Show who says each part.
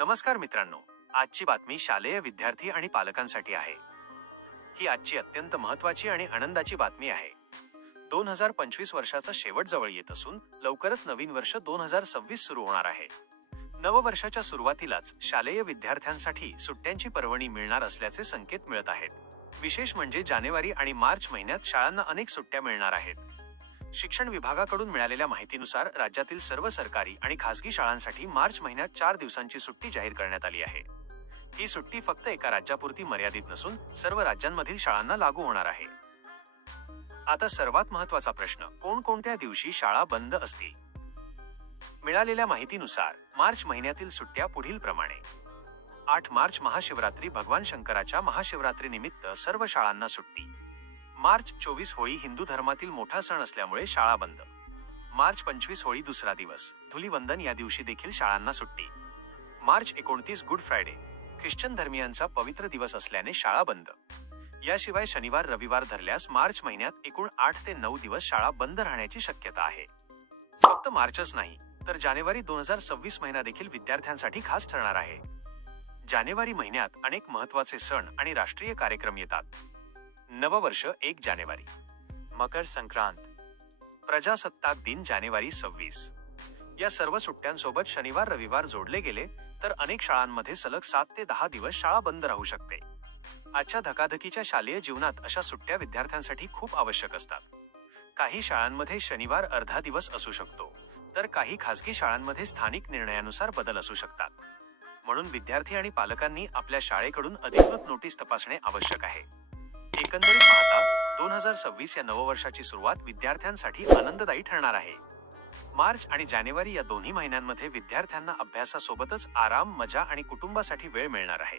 Speaker 1: नमस्कार मित्रांनो. आजची बातमी शालेय विद्यार्थी आणि पालकांसाठी आहे. ही आजची अत्यंत महत्वाची आणि आनंदाची बातमी आहे. दोन हजार पंचवीस वर्षाचा शेवट जवळ येत असून लवकरच नवीन वर्ष दोन हजार सव्वीस सुरू होणार आहे. नववर्षाच्या सुरुवातीलाच शालेय विद्यार्थ्यांसाठी सुट्ट्यांची पर्वणी मिळणार असल्याचे संकेत मिळत आहेत. विशेष म्हणजे जानेवारी आणि मार्च महिन्यात शाळांना अनेक सुट्ट्या मिळणार आहेत. शिक्षण विभागाकडून मिळालेल्या माहितीनुसार राज्यातील सर्व सरकारी आणि खासगी शाळांसाठी मार्च महिन्यात चार दिवसांची सुट्टी जाहीर करण्यात आली आहे. ही सुट्टी फक्त एका राज्यापुरती मर्यादित नसून सर्व राज्यांमधील शाळांना लागू होणार आहे. आता सर्वात महत्त्वाचा प्रश्न कोणकोणत्या दिवशी शाळा बंद असतील? मिळालेल्या माहितीनुसार मार्च महिन्यातील सुट्ट्या पुढील प्रमाणे. आठ मार्च महाशिवरात्री भगवान शंकराच्या महाशिवरात्रीनिमित्त सर्व शाळांना सुट्टी. मार्च चोवीस होळी हिंदू धर्मातील मोठा सण असल्यामुळे शाळा बंद. मार्च पंचवीस होळी दुसरा दिवस. धुलीवंदन या दिवशी देखील शाळांना सुट्टी. मार्च एकोणतीस गुड फ्रायडे. ख्रिश्चन धर्मियांचा पवित्र दिवस असल्याने शाळा बंद. याशिवाय शनिवार रविवार धरल्यास मार्च महिन्यात एकूण आठ ते नऊ दिवस शाळा बंद राहण्याची शक्यता आहे. फक्त मार्चच नाही तर जानेवारी दोन हजार सव्वीस महिना देखील विद्यार्थ्यांसाठी खास ठरणार आहे. जानेवारी महिन्यात अनेक महत्त्वाचे सण आणि राष्ट्रीय कार्यक्रम येतात. नववर्ष एक जानेवारी.
Speaker 2: मकर संक्रांत.
Speaker 1: प्रजासत्ताक दिन जानेवारी सव्वीस. या सर्व सुट्ट्यांसोबत शनिवार रविवार जोडले गेले तर अनेक शाळांमध्ये सलग सात ते दहा दिवस शाळा बंद राहू शकते. आजच्या धकाधकीच्या शालेय जीवनात अशा सुट्ट्या विद्यार्थ्यांसाठी खूप आवश्यक असतात. काही शाळांमध्ये शनिवार अर्धा दिवस असू शकतो तर काही खासगी शाळांमध्ये स्थानिक निर्णयानुसार बदल असू शकतात. म्हणून विद्यार्थी आणि पालकांनी आपल्या शाळेकडून अधिकृत नोटीस तपासणे आवश्यक आहे. एकंदरीत पाहता दोन हजार सव्वीस या नववर्षाची सुरुवात विद्यार्थ्यांसाठी आनंददायी ठरणार आहे. मार्च आणि जानेवारी या दोन्ही महिन्यांमध्ये विद्यार्थ्यांना अभ्यासासोबतच आराम मजा आणि कुटुंबासाठी वेळ मिळणार आहे.